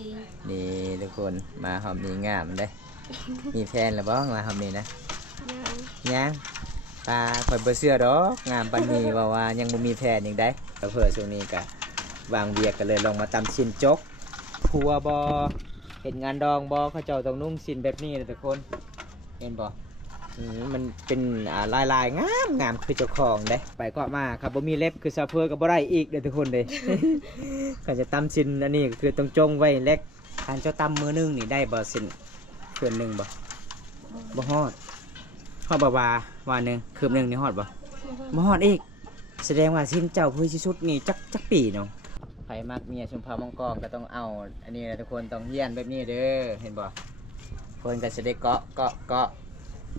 ดีนี่ทุกคนมาหอมนี้งามได้ มีแฟนแล้วบ้างมาหอมนี้นะยังตาคอยเบอเสื้อดอกงามปันนี้ว่ายังบ่มีแฟนยังได้เพื่อช่วงนี้กะวางเบียกกันเลยลองมาตำชินจกผัวบอเห็นงานดองบอเขาเจ้าต้องนุ่งชินแบบนี้เลยทุกคนเห็นบอมันเป็นลายงามงามคือเจ้าของได้ไปก็มาครับบ่มีเล็บคือซาเฟอร์กับบ่ได้อีกเด้อทุกคนเลย เขาจะตำชินอันนี้คือต้องจงไว้เล็กการเจ้าตำมือนึงนี่ได้บ่สินเคืนหนึ่งบ่ฮอดบ่ว่าหนึ่งคืบหนึ่งนี่ฮอดบ่ฮอดอีกแสดงว่าสินเจ้าพื้นที่สุดนี่จักปีเนาะใครมักเมียชุมพามังกรก็ต้องเอาอันนี้นะทุกคนต้องเฮียนแบบนี้เด้อเห็นบ่คนก็จะได้เกาะ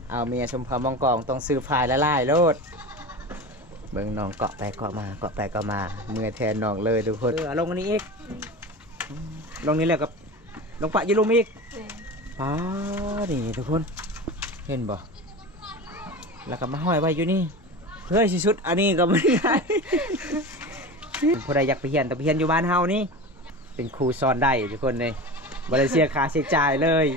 เอาเมียชุมพามังกรต้องซื้อพายละลายโลดเบิ่งน้องเกาะไปเกาะมาเมื่อแทนน้องเลยทุกคนลงอันนี้อีกลงนี้แล้วกับลงปะยืนลงอีกป้านี่ทุกคนเห็นบ่แล้วก็มาห้อยไว้อยู่นี่เพื่อสิสุดอันนี้ก็ไม่ได้ผู้ใดอยากไปเรียนต้องไปเรียนอยู่บ้านเฮานี่เป็นครูสอนได้ทุกคนเลยบ่ได้เสียค่าใช้จ่ายเลย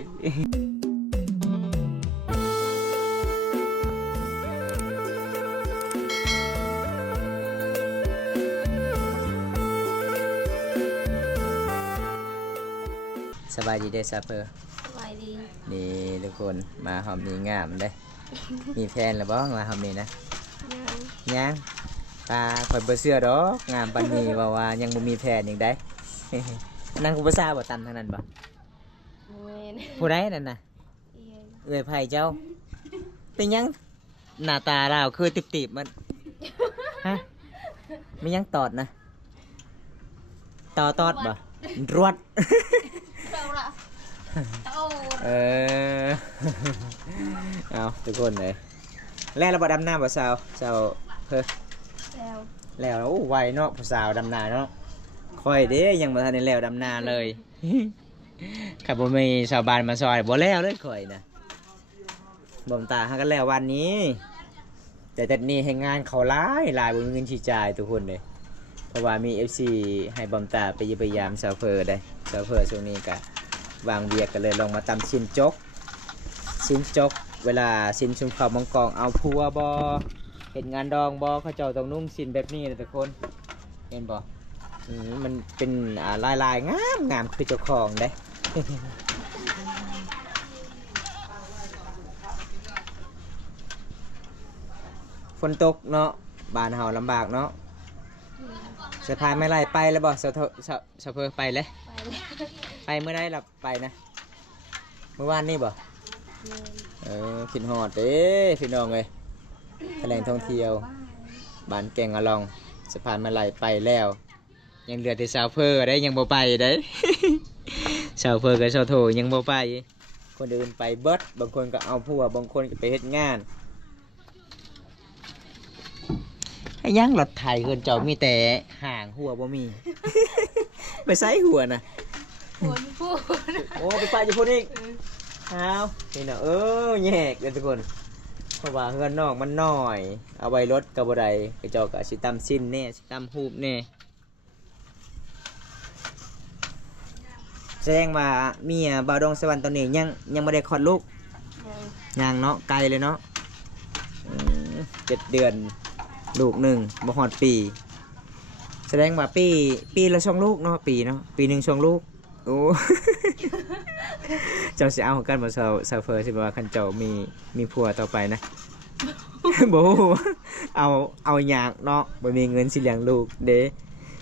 สบายดีเด้อซาเพอสบายดีนี่ทุกคนมาหอมนี้งามได้ มีแฟนแล้วบ้างมาหอมนี้นะยังตาคอยเบอเสื้อดอกงามปันนี้ว่ายังบ่มีแฟนยังได้ นั่งคุปซาบ่ตันทางนั้นบ่ผู้ใดนั่นน่ะเอ้ยไผ่เจ้าเป็นยังหน้าตาเราคือติบๆมันฮะไม่ยังตอดนะตอดบ่รวดเอาทุกคนเลยแล้วเราบ่ดำน้ำบ่สาวเพิ่นแล้วโอ้ไวเนาะผู้สาวดำนาเนาะค่อยเด้ยังบ่ทันได้แล้วดำนาเลยครับบ่มีชาวบ้านมาซอยบ่แล้วเลยค่อยนะบ่มตาหากันแล้ววันนี้แต่นี่ให้งานเขาหลายบ่มีเงินสิจ่ายทุกคนเลยเพราะว่ามี FC ให้บ่มตาไปพยายามซาวเฟอร์ได้ซาวเฟอร์ช่วงนี้ก็วางเบียกกันเลยลองมาตำชินจกเวลาชินชุมเขามังกรเอาผัวบอเห็นงานดองบอเขาเจ้าต้องนุ่งชินแบบนี้เลยทุกคนเห็นบอมันเป็นลายงามคือเจ้าของได้ ฝนตกเนาะบ้านเฮาลำบากเนาะสะพายไม่ไล่ไปแล้วบอสะเพอไปเลยไปเมื่อไรล่ะไปนะเมื่อวานนี่บ่ขินหอดเด้พี่น้องเลยแถลงท่องเที่ยวบ้านแก่งอลองสะพานมาลายไปแล้วยังเหลือแต่ชาวเพอได้ยังบ่ไปได้ ชาวเพอกับชาวโถยังบ่ไปคนอื่นไปเบิดบางคนก็เอาผัวบางคนก็ไปเฮ็ดงานให้ยังรถไถเกินเจ้ามีแต่ห่างหัวบ่มี ไปไซหัวนะพูดโอ้ไปไปอยู่พูดอีกเอานี่นะแยกเลยทุกคนเพราะว่าเฮือนนอกมันน้อยเอาไว้รถกับบ่ได้กระจอกกับสิตำสิ้นแน่สิตำหูบแน่แสดงว่าเมียบ่าวดงสวรรค์ตอนนี้ยังไม่ได้คลอดลูกยังเนาะไกลเลยเนาะ7 เดือนลูกหนึ่งบ่ฮอดปีแสดงว่าปีละช่องลูกเนาะปีเนาะปีหนึ่งช่องลูกโอ้ เจ้าสิเอากันบ่ซาวเฟอร์สิว่าคันเจ้ามีผัวต่อไปนะ บ่เอาหยากเนาะบ่มีเงินสิเลี้ยงลูกเด้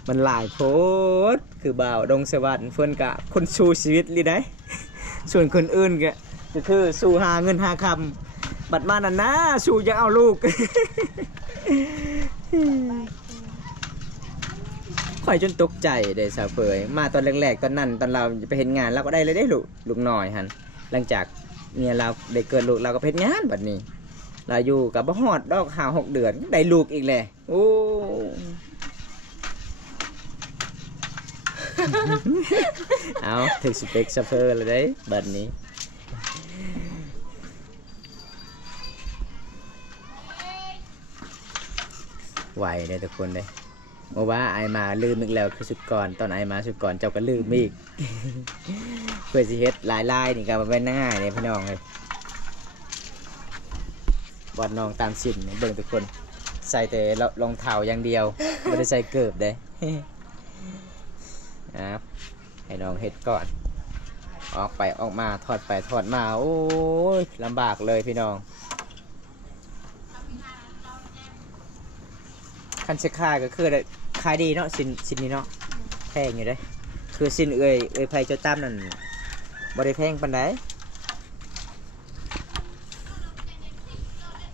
มันหลายโพดคือบ่าวดงสวรรค์เพิ่นก็คนสู้ชีวิตลิได้ ส่วนคนอื่นก็คือสู้หาเงินหาคำบัดมานั่นนะสู้จะเอาลูก ข่อยจนตกใจได้สาวเฟยมาตอนแรกๆตอนนั้นตอนเราไปเห็นงานเราก็ได้เลยได้ลูกหน่อยฮันหลังจากเนี่ยเราได้เกิดลูกเราก็เห็นงานแบบนี้เราอยู่กับบ่ฮอดดอก5-6 เดือนได้ลูกอีกแหละโอ้ เอาถึงสเปคสาวเฟยเลยได้แบบนี้ไหวเลยทุกคนเลย เมื่อว่าไอมาลืมอีกแล้วคือสุดก่อนตอนไอมาสุดก่อนเจ้าก็ลืมอีก เพื่อสิเฮ็ดหลายลายนี่ก็เป็นง่ายเลยพี่น้องเลยวัดน้องตามสินเบิ่งทุกคนใส่แต่รองเท้าอย่างเดียวไม่ได้ใส่เกิบเด้ นะครับให้น้องเฮ็ดก่อนออกไปออกมาทอดไปทอดมาโอ้ยลำบากเลยพี่น้องคันเชค่าก็คือขายดีเนาะสินนี้เนาะแพงอยู่เด้คือสินเอ้ยไผเจ้าตามนั่นบ่ได้แพงปานใด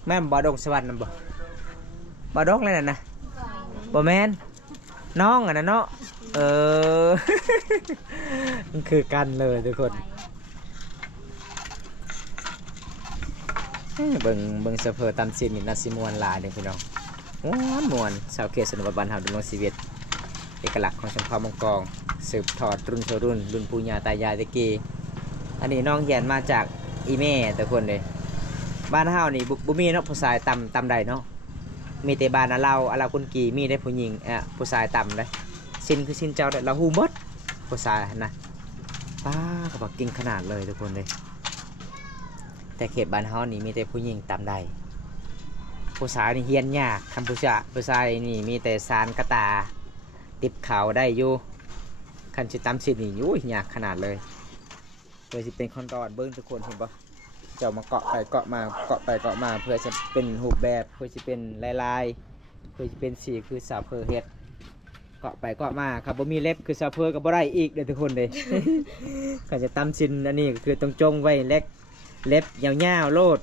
แม่นบ่ดงสวรรค์นั่นบ่ดงเลยนั่นนะบ่แม่นน้องอ่ะนะเนาะมันคือกันเลยทุกคนเบิ่งเสเพอตามสินนี่นาซิมวนหลายเด้อพี่น้องม่วนชาวเขตสนุบันเฮาดำรงชีวิตเอกลักษณ์ของชนเผ่ามังกรสืบทอดรุ่นสู่รุ่นปู่ย่าตายายตะกี้อันนี้น้องเรียนมาจากอีแม่ทุกคนเลยบ้านเฮานี่บ่มีเนาะผู้ชายตำใดเนาะมีแต่บ้านเราคนกี่มีได้ผู้หญิงผู้ชายตำได้สินคือสินเจ้าเราฮู้หมดผู้ชายนะป้าก็บอกกินขนาดเลยทุกคนเลยแต่เขตบ้านเฮานี่มีแต่ผู้หญิงตำใดผู้ชายนี่เฮียนยากทำผู้ชายนี่มีแต่สารกระตาติดเขาได้อยู่คันสิตำสินนี่ยุ่ยยากขนาดเลยเลยสิเป็นคอนตอนเบิ้งทุกคนเห็นปะเจ้ามาเกาะไปเกาะมาเกาะไปเกาะมาเพื่อจะเป็นรูปแบบเพื่อจะเป็นลายเพื่อจะเป็นสีคือสาวเพอเฮ็ดเกาะไปเกาะมาครับบ่มีเล็บคือสาวเพอกับบ่ได้อีกเด้อทุกคนเลย คันจะตำสินอันนี้คือต้องจงไว้เล็บยาวๆโลด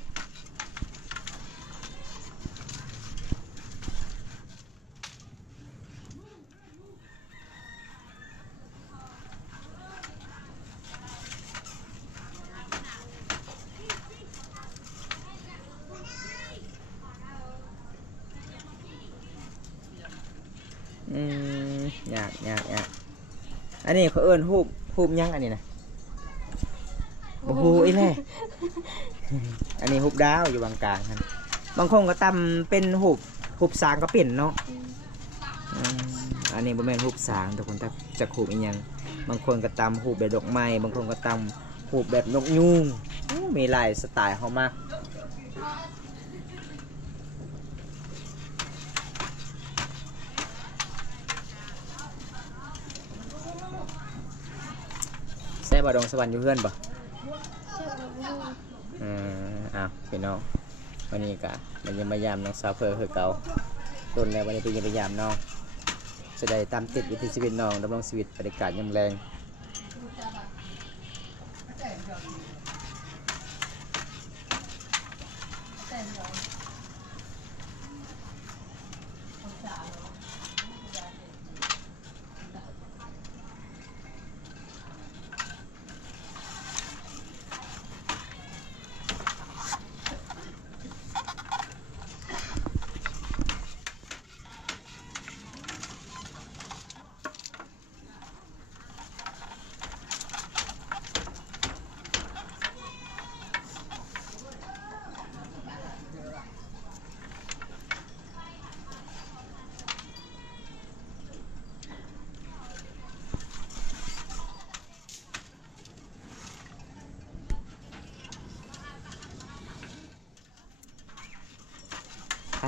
ยากอันนี้เขาเอิ้นฮูบยังอันนี้นะโอ้โหอีแล่ อันนี้ฮูบดาวอยู่บางกลางครับบางคนก็ตำเป็นฮูบสางก็เป็นเนาะอันนี้บ่แม่นฮูบสางทุกคนแต่จะฮูบอีหยังบางคนก็ตำฮูบแบบดอกไม้บางคนก็ตำฮูบแบบนกยูงมีหลายสไตล์เฮามากแซ่บบ่ดงสวรรค์อยู่เพื่อนบ่พี่น้องวันนี้ก็มันยังมายามน้องสาวเพอคือเก่าต้นแล้ววันนี้ไปยังมายามน้องจะได้ตามติดวิถีชีวิตน้องดำรงชีวิตบรรยากาศยามแรง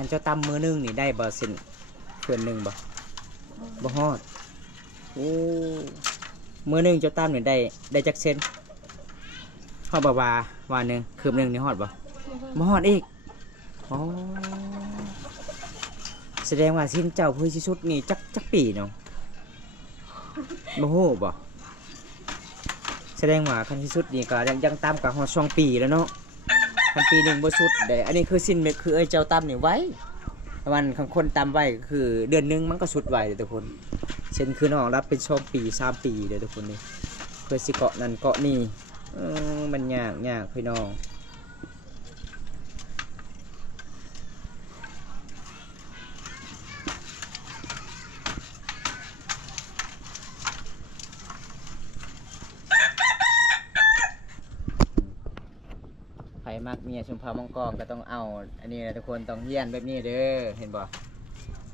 การเจ้าตำมือนึงนี่ได้บ่สินเพื่อนหนึ่งบ่ฮอดโอ้มือนึงเจ้าตำนี่ได้จักเซนฮอดบ่ว่านึงคืบนึงนี่ฮอดบ่ฮอดอีกอ๋อแสดงว่าสินเจ้าพื้นที่สุดนี่จักปีเนาะบ่ฮู้บ่แสดงว่าคันที่สุดนี่ก็ยังตามกับฮอด2 ปีแล้วเนาะคันปีหนึ่งบ่สุดเด้อันนี้คือสิ้นคือเจ้าตำนี่ไว้วันของคนตำไว้ก็คือเดือนนึงมันก็สุดไว้เด้อทุกคนเช่นคือน้องรับเป็น2 ปี3 ปีเด้อทุกคนนี่เพื่อสิเกาะนั่นเกาะนี่มันยากพี่น้องมักเมียชุมพามังกรก็ต้องเอาอันนี้นะทุกคนต้องเฮียนแบบนี้เด้อเห็นบ่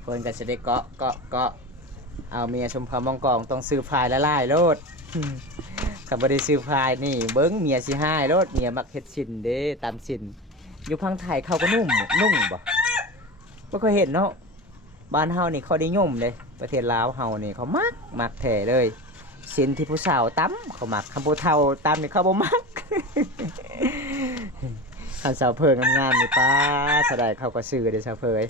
คนก็จะได้เกาะ เอาเมียชมพามองกองต้องซื้อพายละลายโลด คำบ่ได้ซื้อพายนี่เบิ้งเมียสิห้ายโลดเมียมักเฮ็ดชินเด้ตามชินอยู่พังไทยเขาก็นุ่มบ่เคยเห็นเนาะบ้านเฮานี่เขาได้ย่มเลยประเทศลาวเฮานี่เขามักแท้เลยชินที่ผู้สาวตั้มเขามักคำผู้เฒ่าตั้มนี่เขาบ่มัก คันสาวเพิงงามๆนี่ป้าถ้าได้เขาก็ซื้อเด้อสาวเพิง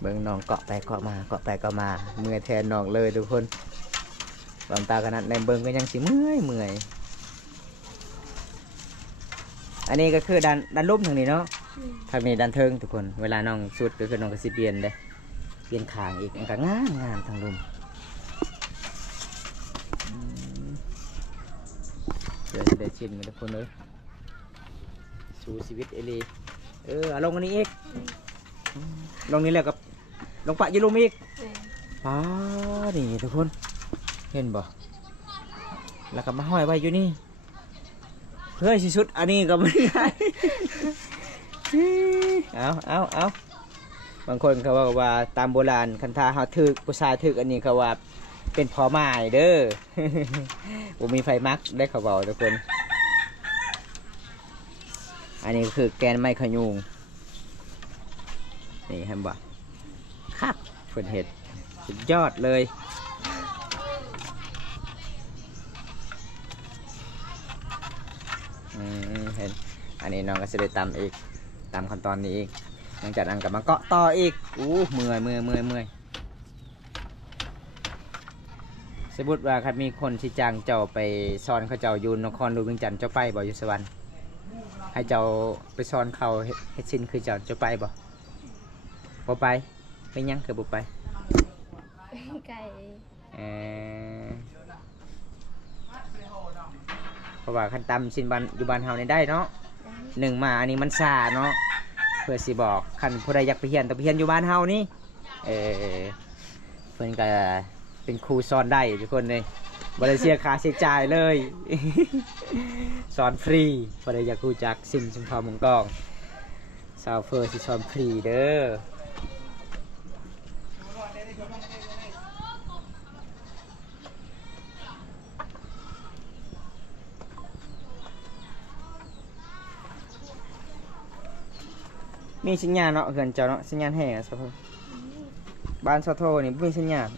เบิ่งน้องเกาะไปเกาะมาเกาะไปเกาะมาเมื่อยแทนน้องเลยทุกคนบางตาขนาดในเบิ่งก็ยังสิเมื่อยอันนี้ก็คือด้านลุ่มทางนี้เนาะทางนี้ด้านเทิงทุกคนเวลาน้องสุดก็คือน้องก็สิเปลี่ยนเด้เปลี่ยนขางอีกมันก็งามทางลุ่มเดี๋ยวจะได้ชินกันทุกคนเลยสู่ชีวิตเอลีเอาลงอันนี้อีกลงนี้แล้วกับลงปะยืนลงอีกนี่ทุกคนเห็นบ่แล้วก็มาห้อยไว้อยู่นี่เพื่อสิสุดอันนี้ก็ไม่ได้ เอาบางคนเขาว่าตามโบราณคันธาเฮาถึกผู้ชายถึกอันนี้เขาว่าเป็นพ่อไม้เด้อ ผมมีไฟมักได้เขาบอกทุกคนอันนี้คือแกนไม้ขยุงนี่เห็นบ่คักเพิ่นเฮ็ดสุดยอดเลยเห็นอันนี้น้องก็จะได้ตำอีกตำขั้นตอนนี้อีกหลังจากนั้นก็มาเกาะต่ออีกเมื่อยสมมุติว่าครับมีคนที่จ้างเจ้าไปสอนเขาเจ้าอยู่นครหลวงเวียงจันทน์เจ้าไปบ่อยู่สวรรค์ให้เจ้าไปสอนเขาเฮ็ดชินคือเจ้าไปบ่ไปเป็นยังคือบ่ไปไก่เพราะว่าขั้นตำชินบ้านอยู่บ้านเฮานี่ได้เนาะหนึ่งมาอันนี้มันซาเนาะเพื่อสิบอกคันผู้ใดอยากไปเรียนต้องไปเรียนอยู่บ้านเฮานี่เพิ่นก็เป็นครูสอนได้ทุกคนเลยบ่ได้เสียค่าใช้จ่ายเลย สอนฟรีผู้ใดอยากรู้จักสิ่งชุมพรมงกองสาวเฟอร์สิสอนฟรีเด้อมีสัญญาณเนาะเกินเจ้าเนาะสัญญาณแห่สะพบ้านสะโทนี่มีสัญญาณ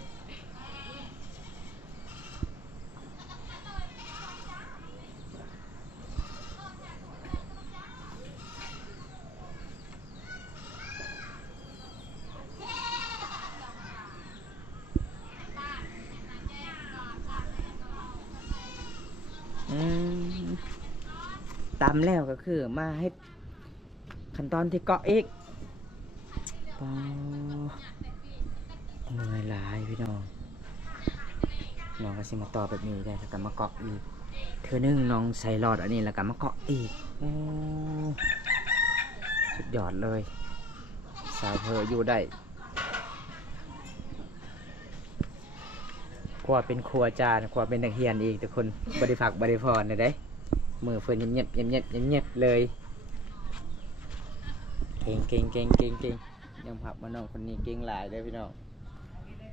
ตามแล้วก็คือมาให้ขั้นตอนที่เกาะอีกเมื่อยหลายพี่น้องก็สิมาต่อแบบนี้ได้แล้วก็มาเกาะอีกเธอนึ่งน้องใส่หลอดอันนี้แล้วก็มาเกาะอีกสุดยอดเลยสาวเพออยู่ได้กว่าเป็นครัวจานกว่าเป็นนักเรียนอีกทุกคนบริพักบริพรเลยได้มือเฟิร์นเงียบเลยเก่งยังผับมาน้องคนนี้เก่งหลายเลยพี่น้อง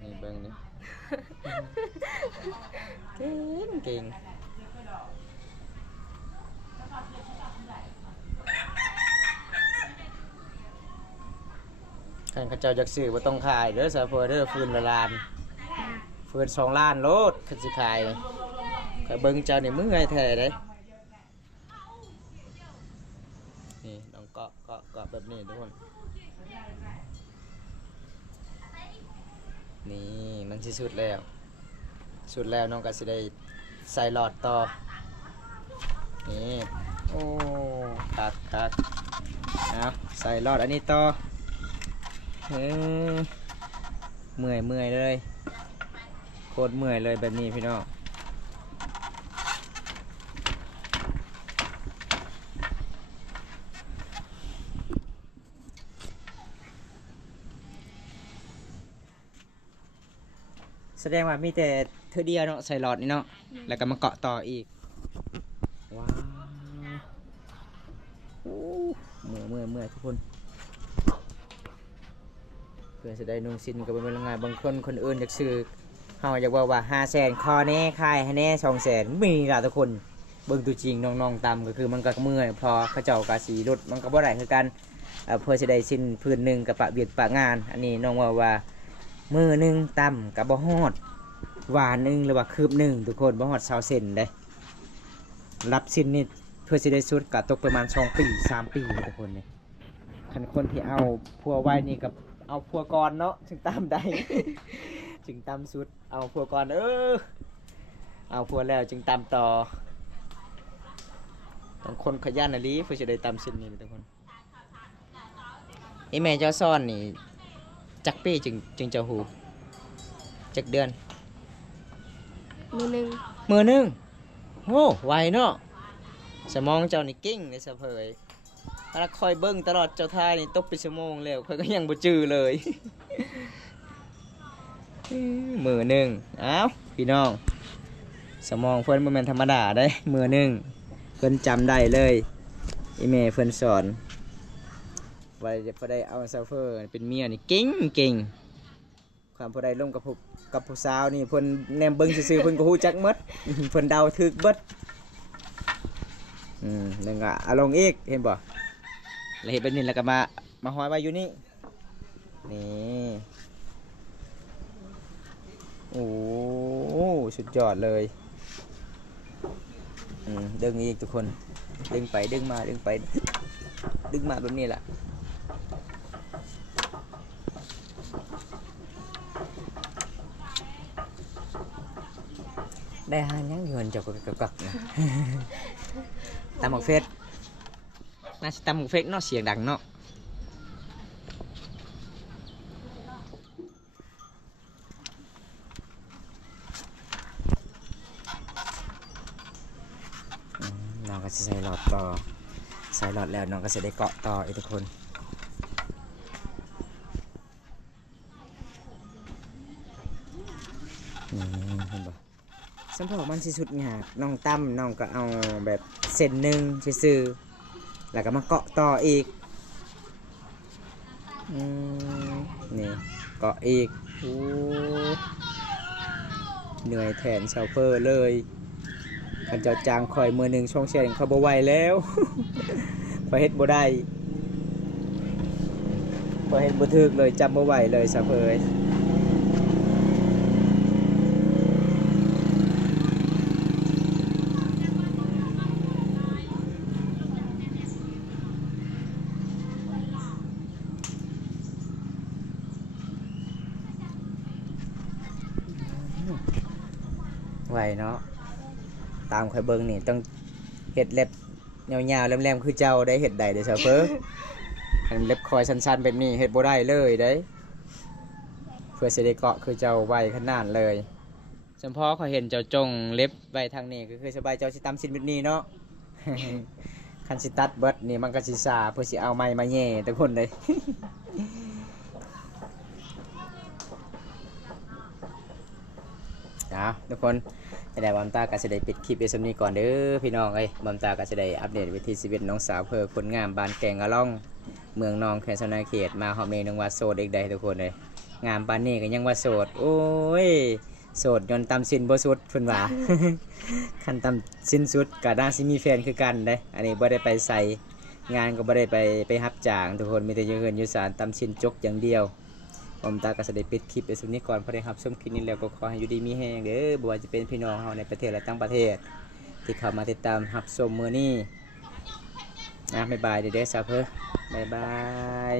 นี่เบิ้งนี่ เก่งขันข้าเจ้าจากซื้อว่าต้องขายเด้อซาเฟอร์เด้อฟืนละล้านฟืน2 ล้านโลดขันสิขายก็เบิ้งเจ้านี่มึงไงแท้เด้นี่น้องเกาะแบบนี้ทุกคนนี่มันที่สุดแล้วน้องก็สิได้ใส่หลอดต่อนี่โอ้คักเอาใส่หลอดอันนี้ต่อเมื่อยเลยโคตรเมื่อยเลยแบบนี้พี่น้องแสดงว่ามีแต่เธอเดียวเนาะใส่หลอดนี่เนาะแล้วก็มาเกาะต่ออีกว้าวเมื่อยทุกคน พื่อจะได้นุ่งสิ้นก็บ่แม่นง่ายบางคนอื่นอยากซื้อเฮาอยากว่า500,000คอแน่ขายให้แน่200,000มีล่ะทุกคนเบิ่งตัวจริงน้องๆตำก็คือมันก็เมื่อยพอเขาเจ้าก็สิลดมันก็บ่ได้คือกันเพื่อจะได้สิ้นพื้นหนึงกับปะเบียดปะงาน อันนี้น้องว่ามื้อหนึงตำก็บ่ฮอดวานึงหรือว่าคืบหนึงทุกคนบ่ฮอด20เซนเด้รับสิ้นนี่เพื่อสิได้สุดก็ตกประมาณ2 ปี3 ปีทุกคนนี่คันคนที่เอาพัวไว้นี่กับเอาพัวก่อนเนาะจึงตามได้ จึงตามสุดเอาพัวก่อนเอาพัวแล้วจึงตามต่อต้องคนขยันอะลีเพื่อจะได้ตามสิ้นนี่ทุกคนไอ้แม่เจ้าซ่อนนี่จักปีจึงจะหูจักเดือน มือหนึ่ง มือหนึงโอ้ไวเนาะสมองเจ้านี่เก่งเลยสะเพยถ้าคอยเบิ้งตลอดเจ้าทายนี่ตกไปชั่วโมงแล้วคอยก็ยังบ่จื้อเลย มือหนึงอ้าวพี่น้องสมองเพิ่นบ่แม่นธรรมดาได้มือหนึงเพิ่นจำได้เลยอีแม่เพิ่นสอนว่าจะพอได้เอาซัฟเฟอร์เป็นเมียนี่เก่งความพอได้ร่วมกับผู้สาวนี่เพิ่นแนมเบิ่งซื่อๆเพิ่นก็ฮู้จักหมด เพิ่นเดาถึกเบิดนั่นก็เอาลงอีกเห็นบ่แล้วเฮ็ดแบบนี้แล้วก็มาห้อยไว้อยู่นี่นี่โอ้สุดยอดเลยดึงอีกทุกคนดึงไปดึงมาดึงไปดึงมาแบบนี้แหละได้หายังเงินจากกักนะ ตำหมกเฟสน่าจะตำหมกเฟสเนาะเสียงดังเนาะน้องก็จะใส่หลอดต่อใส่หลอดแล้วน้องก็จะได้เกาะต่ออีกทุกคนเห็นบ่สมพอมันสิสุดงาน้องตั้มน้องก็เอาแบบเส้นหนึ่งซื่อๆแล้วก็มาเกาะต่ออีกนี่เกาะอีกเหนื่อยแทนชาวเฟอร์เลยคันเจ้าจางคอยมือหนึ่งช่องเชียงเขาบ่ไหวแล้ว พอเฮ็ดบ่ได้พอเฮ็ดบ่ถึกเลยจำบ่ไหวเลยชาวเฟอร์ไหวเนาะตามคอยเบิ่งนี่ต้องเห็ดเล็บยาวๆแหลมๆคือเจ้าได้เห็ดใดเด้อเซาเฟอร์อันเล็บคอยสั้นๆแบบนี้เห็ดบ่ได้เลยได้เพื่อสิได้เกาะคือเจ้าไวขนาดเลยเฉพาะเขาเห็นเจ้าจงเล็บไว้ทางนี้ก็คือสบายเจ้าสิตามสินแบบนี้เนาะ คันสิตัดเบิดนี่มันก็สิซาเพื่อสิเอาไม้มาแย่ทุกคนเลย ทุกคนแต่บอมตาก็จะได้ปิดคลิปไว้สำนี้ก่อนเด้อพี่น้องเอ้ยบอมตาก็จะได้อัปเดตวิธีชีวิตน้องสาวเพื่อคนงามบ้านแกงกะล่องเมืองนองแควสนาเขตมาหอมเมนึงว่าโสดอีกใดทุกคนเลยงามปานนี้ก็ยังว่าโสดโอ้ยโสดยนตำสินบ่สุดเพิ่นว่า คันตำสินสุดก็น่าสิมีแฟนคือกันเด้อันนี้บ่ได้ไปใส่งานก็บ่ได้ไปรับจ้างทุกคนมีแต่อยู่เฮือนอยู่ศาลตำสินจกอย่างเดียวผมตาก็จะได้ปิดคลิปไปสุดนี้ก่อนพอได้ครับชมคลิปนี้แล้วก็ขอให้อยู่ดีมีแห้งเด้อบ่ว่าจะเป็นพี่น้องเฮาในประเทศและต่างประเทศที่เข้ามาติดตามรับชมมื้อนี้บ๊ายบายเด้อสาวเพิ่นบ๊ายบาย